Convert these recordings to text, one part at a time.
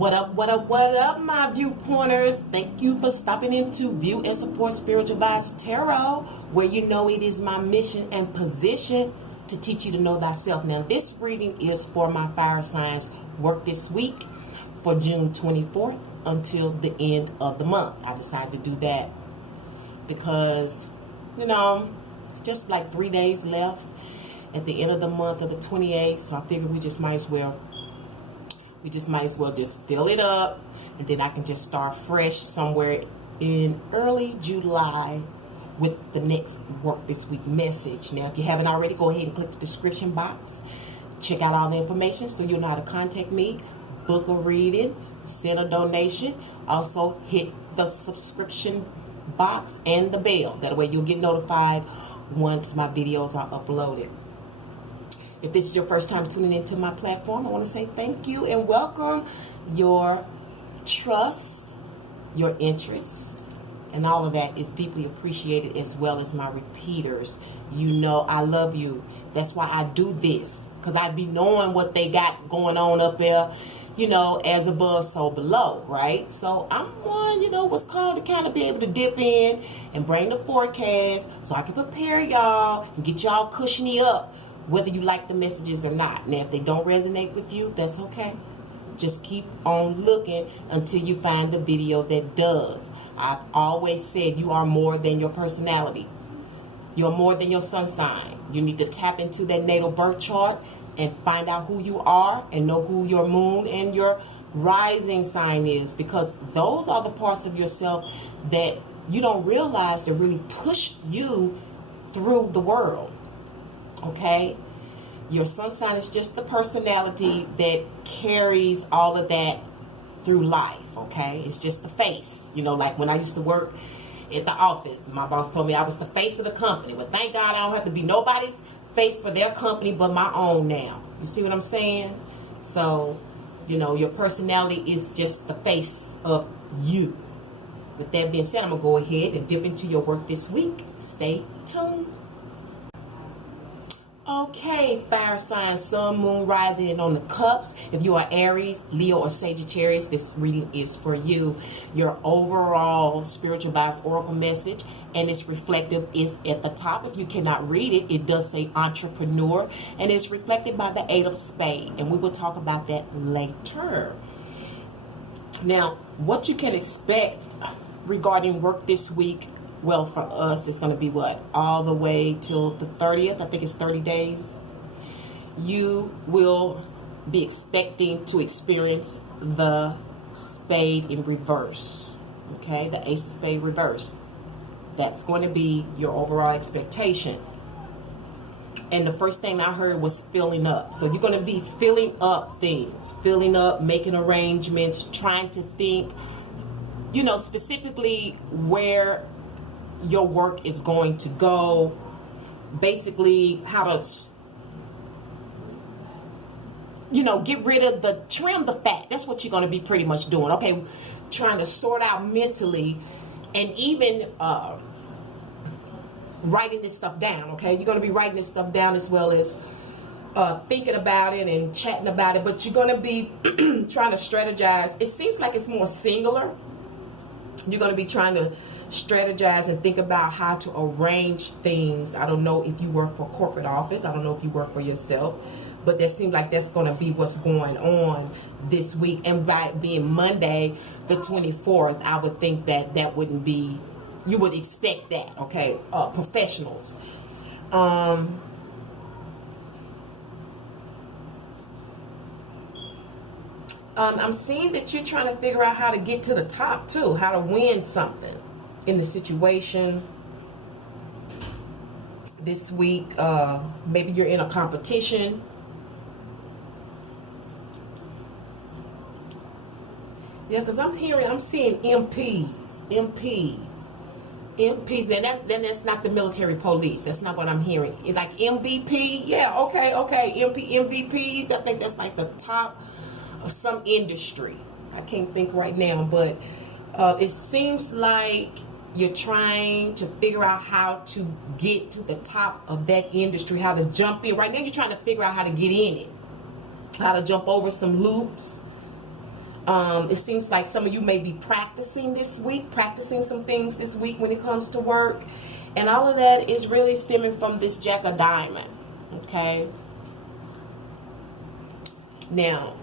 What up, my viewpointers? Thank you for stopping in to view and support Spiritual Vibes Tarot, where you know it is my mission and position to teach you to know thyself. Now, this reading is for my fire signs work this week for June 24th until the end of the month. I decided to do that because, you know, it's just like 3 days left at the end of the month of the 28th, so I figured we just might as well just fill it up, and then I can just start fresh somewhere in early July with the next work this week message. Now, if you haven't already, go ahead and click the description box. Check out all the information so you'll know how to contact me, book a reading, send a donation. Also, hit the subscription box and the bell. That way you'll get notified once my videos are uploaded. If this is your first time tuning into my platform, I want to say thank you and welcome. Your trust, your interest, and all of that is deeply appreciated, as well as my repeaters. You know I love you. That's why I do this, because I be knowing what they got going on up there, you know, as above, so below, right? So I'm one, you know, what's called to kind of be able to dip in and bring the forecast so I can prepare y'all and get y'all cushiony up, whether you like the messages or not. Now, if they don't resonate with you, that's okay. Just keep on looking until you find the video that does. I've always said you are more than your personality. You're more than your sun sign. You need to tap into that natal birth chart and find out who you are and know who your moon and your rising sign is, because those are the parts of yourself that you don't realize that really push you through the world. Okay, your sun sign is just the personality that carries all of that through life. Okay, it's just the face. You know, like when I used to work at the office, my boss told me I was the face of the company. But thank God I don't have to be nobody's face for their company but my own now. You see what I'm saying? So, you know, your personality is just the face of you. With that being said, I'm gonna go ahead and dip into your work this week. Stay tuned. Okay, fire sign, sun, moon, rising, and on the cups. If you are Aries, Leo, or Sagittarius, this reading is for you. Your overall spiritual vibes oracle message, and it's reflective, is at the top. If you cannot read it, it does say entrepreneur, and it's reflected by the 8 of Spades, and we will talk about that later. Now, what you can expect regarding work this week, well, for us, it's going to be what? All the way till the 30th. I think it's 30 days. You will be expecting to experience the spade in reverse. Okay? The ace of spade reverse. That's going to be your overall expectation. And the first thing I heard was filling up. So you're going to be filling up things. Filling up, making arrangements, trying to think, you know, specifically where your work is going to go, basically how to, you know, get rid of the, trim the fat. That's what you're going to be pretty much doing. Okay, trying to sort out mentally, and even writing this stuff down. Okay, you're going to be writing this stuff down, as well as thinking about it and chatting about it, but you're going to be trying to strategize. It seems like it's more singular. You're going to be trying to strategize and think about how to arrange things. I don't know if you work for corporate office. I don't know if you work for yourself, but that seems like that's going to be what's going on this week. And by being Monday, the 24th, I would think that that wouldn't be, you would expect that. Okay, professionals. I'm seeing that you're trying to figure out how to get to the top too, how to win something in the situation this week. Maybe you're in a competition. Yeah, because I'm seeing MPs. Then that's not the military police. That's not what I'm hearing. It's like MVP. Yeah, okay. MVPs. I think that's like the top of some industry. I can't think right now, but it seems like you're trying to figure out how to get to the top of that industry, how to jump in. Right now you're trying to figure out how to get in it, how to jump over some loops. It seems like some of you may be practicing some things this week when it comes to work. And all of that is really stemming from this Jack of Diamond. Okay. Now,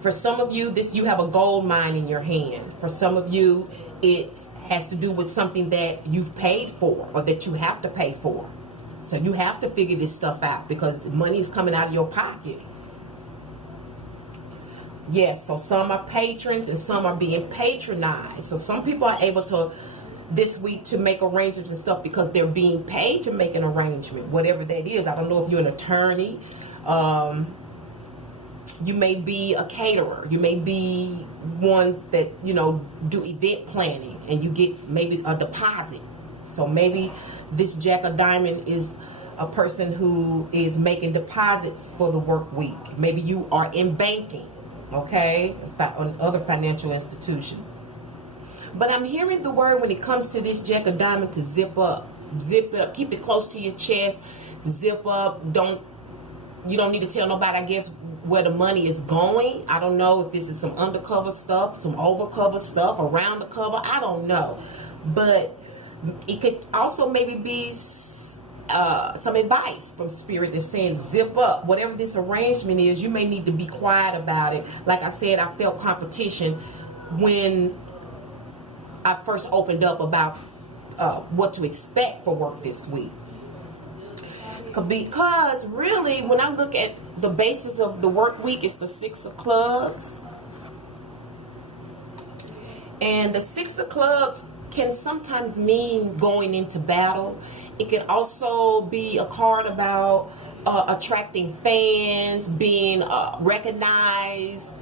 for some of you, you have a gold mine in your hand. For some of you, it has to do with something that you've paid for or that you have to pay for. So you have to figure this stuff out because money is coming out of your pocket. Yes, so some are patrons and some are being patronized. So some people are able to, this week, to make arrangements and stuff because they're being paid to make an arrangement, whatever that is. I don't know if you're an attorney. You may be a caterer. You may be ones that, you know, do event planning and you get maybe a deposit. So maybe this Jack of Diamond is a person who is making deposits for the work week. Maybe you are in banking. Okay, on other financial institutions. But I'm hearing the word when it comes to this Jack of Diamond to zip up. Zip it up. Keep it close to your chest. Zip up. You don't need to tell nobody, I guess, where the money is going. I don't know if this is some undercover stuff, some overcover stuff, around the cover. I don't know. But it could also maybe be some advice from Spirit that's saying zip up. Whatever this arrangement is, you may need to be quiet about it. Like I said, I felt competition when I first opened up about what to expect for work this week. Because really, when I look at the basis of the work week, it's the 6 of clubs. And the 6 of clubs can sometimes mean going into battle. It could also be a card about attracting fans, being recognized.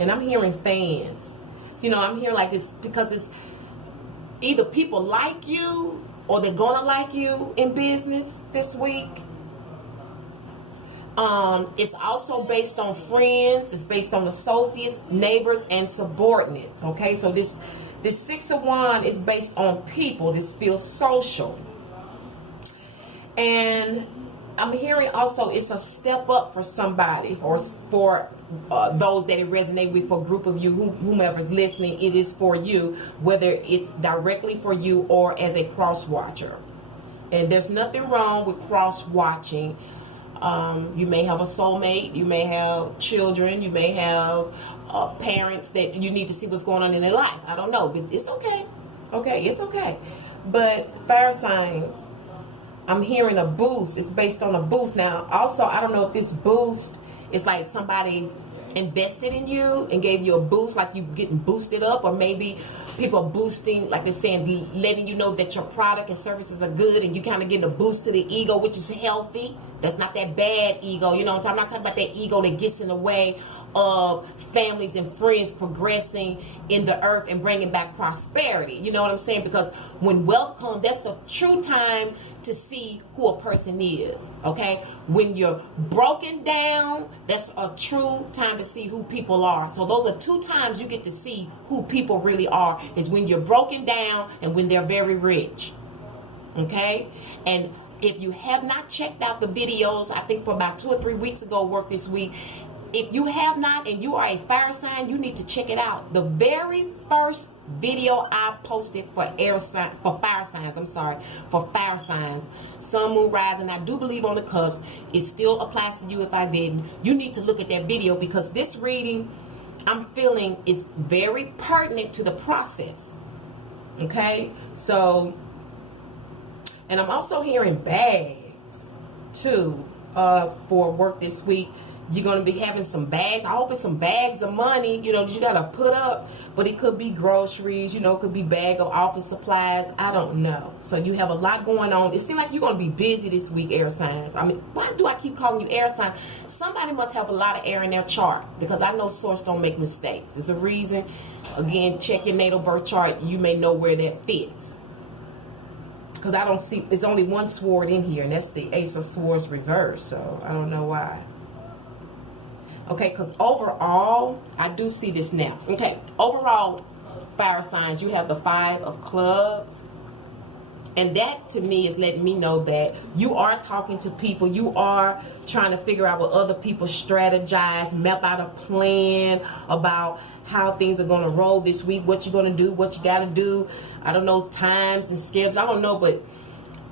And I'm hearing fans. You know, I'm hearing like it's because it's either people like you or they're going to like you in business this week. It's also based on friends. It's based on associates, neighbors, and subordinates. Okay, so this 6 of Wands is based on people. This feels social. And I'm hearing also it's a step up for somebody, or for those that it resonates with, for a group of you, whomever's listening, it is for you, whether it's directly for you or as a cross-watcher. And there's nothing wrong with cross-watching. You may have a soulmate, you may have children, you may have parents that you need to see what's going on in their life. I don't know, but it's okay. Okay, it's okay. But fire signs, I'm hearing a boost. It's based on a boost. Now, also, I don't know if this boost is like somebody invested in you and gave you a boost, like you getting boosted up, or maybe people are boosting, like they're saying, letting you know that your product and services are good, and you kind of getting a boost to the ego, which is healthy. That's not that bad ego. You know what I'm not talking about that ego that gets in the way of families and friends progressing in the earth and bringing back prosperity. You know what I'm saying? Because when wealth comes, that's the true time to see who a person is. Okay, when you're broken down, that's a true time to see who people are. So those are 2 times you get to see who people really are, is when you're broken down and when they're very rich. Okay, and if you have not checked out the videos, I think for about 2 or 3 weeks ago, work this week. If you have not and you are a fire sign, you need to check it out. The very first video I posted for fire signs, Sun, Moon, Rising, I do believe on the Cubs. It still applies to you if I didn't. You need to look at that video, because this reading I'm feeling is very pertinent to the process. Okay? So, and I'm also hearing bags too for work this week. You're going to be having some bags. I hope it's some bags of money, you know, that you got to put up. But it could be groceries, you know, it could be bag of office supplies. I don't know. So you have a lot going on. It seems like you're going to be busy this week, air signs. I mean, why do I keep calling you air signs? Somebody must have a lot of air in their chart, because I know source don't make mistakes. There's a reason. Again, check your natal birth chart. You may know where that fits. Because I don't see, there's only one sword in here, and that's the Ace of Swords reversed. So I don't know why. Okay, because overall, I do see this now. Okay, overall, fire signs, you have the 5 of clubs, And that to me is letting me know that you are talking to people. You are trying to figure out what other people strategize, map out a plan about how things are going to roll this week, what you're going to do, what you got to do. I don't know, times and schedules. I don't know, but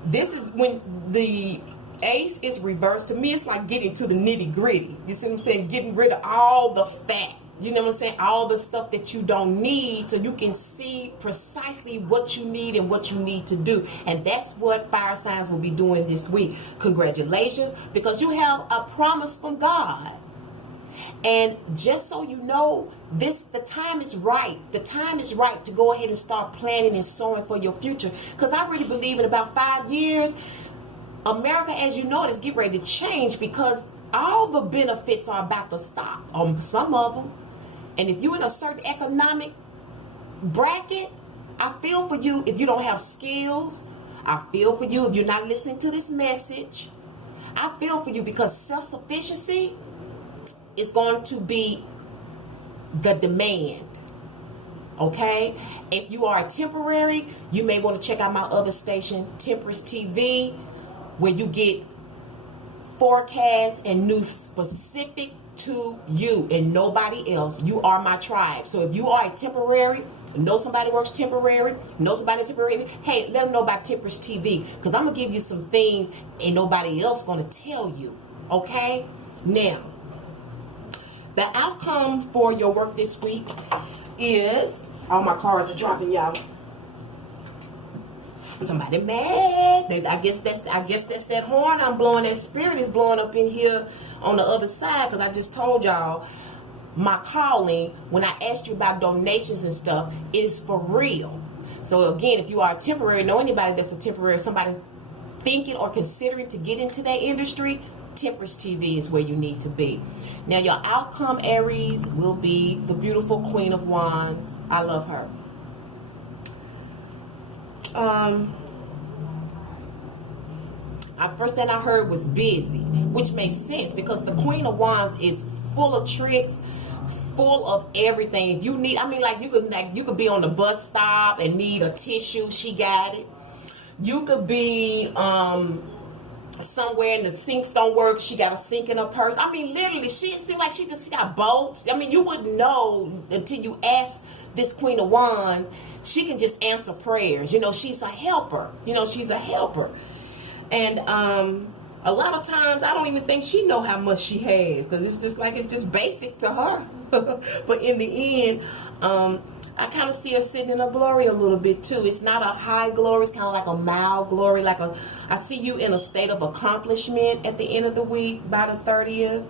this is when the ace is reversed. To me, it's like getting to the nitty gritty. You see what I'm saying? Getting rid of all the fat. You know what I'm saying? All the stuff that you don't need, so you can see precisely what you need and what you need to do. And that's what fire signs will be doing this week. Congratulations, because you have a promise from God. And just so you know, the time is right. The time is right to go ahead and start planning and sowing for your future. Because I really believe in about 5 years, America, as you know, is getting ready to change, because all the benefits are about to stop on some of them. And if you're in a certain economic bracket, I feel for you if you don't have skills. I feel for you if you're not listening to this message. I feel for you because self-sufficiency is going to be the demand. Okay? If you are a temporary, you may want to check out my other station, Temperance TV, where you get forecasts and news specific to you and nobody else. You are my tribe. So if you are a temporary, know somebody works temporary, know somebody temporary, hey, let them know about Temperance TV, because I'm going to give you some things and nobody else going to tell you. Okay? Now, the outcome for your work this week is, all my cars are dropping, y'all. Somebody mad. I guess that's that horn I'm blowing. That spirit is blowing up in here on the other side, because I just told y'all my calling, when I asked you about donations and stuff, is for real. So again, if you are a temporary, know anybody that's a temporary, somebody thinking or considering to get into that industry, Temperance TV is where you need to be. Now your outcome, Aries, will be the beautiful Queen of Wands. I love her. First thing I heard was busy, which makes sense because the Queen of Wands is full of tricks, full of everything. If you need, I mean, like you could be on the bus stop and need a tissue, she got it. You could be somewhere and the sinks don't work, she got a sink in her purse. I mean, literally, she seemed like she got bolts. I mean, you wouldn't know until you ask this Queen of Wands. She can just answer prayers. You know, she's a helper. You know, she's a helper. And a lot of times, I don't even think she know how much she has, because it's just basic to her. But in the end, I kind of see her sitting in her glory a little bit too. It's not a high glory. It's kind of like a mild glory. I see you in a state of accomplishment at the end of the week, by the 30th.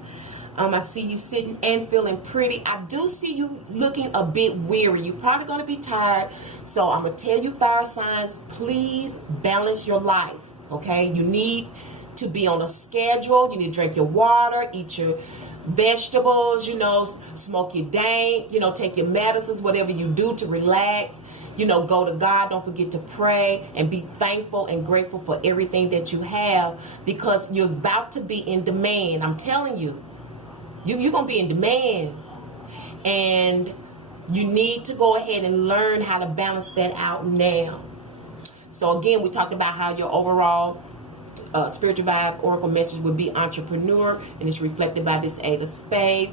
I see you sitting and feeling pretty. I do see you looking a bit weary. You're probably going to be tired. So I'm going to tell you, fire signs, please balance your life. Okay? You need to be on a schedule. You need to drink your water, eat your vegetables, you know, smoke your dank, you know, take your medicines, whatever you do to relax. You know, go to God. Don't forget to pray and be thankful and grateful for everything that you have, because you're about to be in demand. I'm telling you. You're going to be in demand, and you need to go ahead and learn how to balance that out now. So again, we talked about how your overall spiritual vibe oracle message would be entrepreneur, and it's reflected by this 8 of Spades.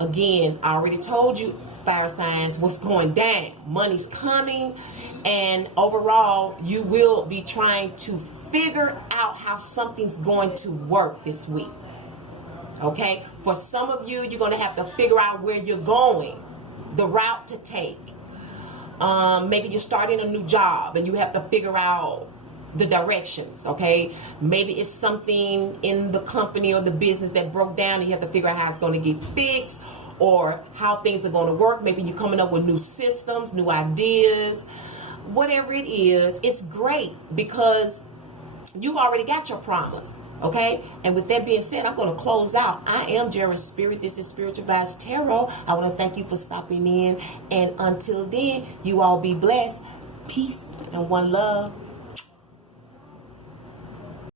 Again, I already told you, fire signs, what's going down. Money's coming, and overall, you will be trying to figure out how something's going to work this week. Okay, for some of you, you're going to have to figure out where you're going, the route to take. Maybe you're starting a new job and you have to figure out the directions. Okay, maybe it's something in the company or the business that broke down and you have to figure out how it's going to get fixed, or how things are going to work. Maybe you're coming up with new systems, new ideas, whatever it is. It's great because you already got your promise. Okay, and with that being said, I'm going to close out. I am Gera Spirit. This is Spiritual Vibes Tarot. I want to thank you for stopping in. And until then, you all be blessed. Peace and one love.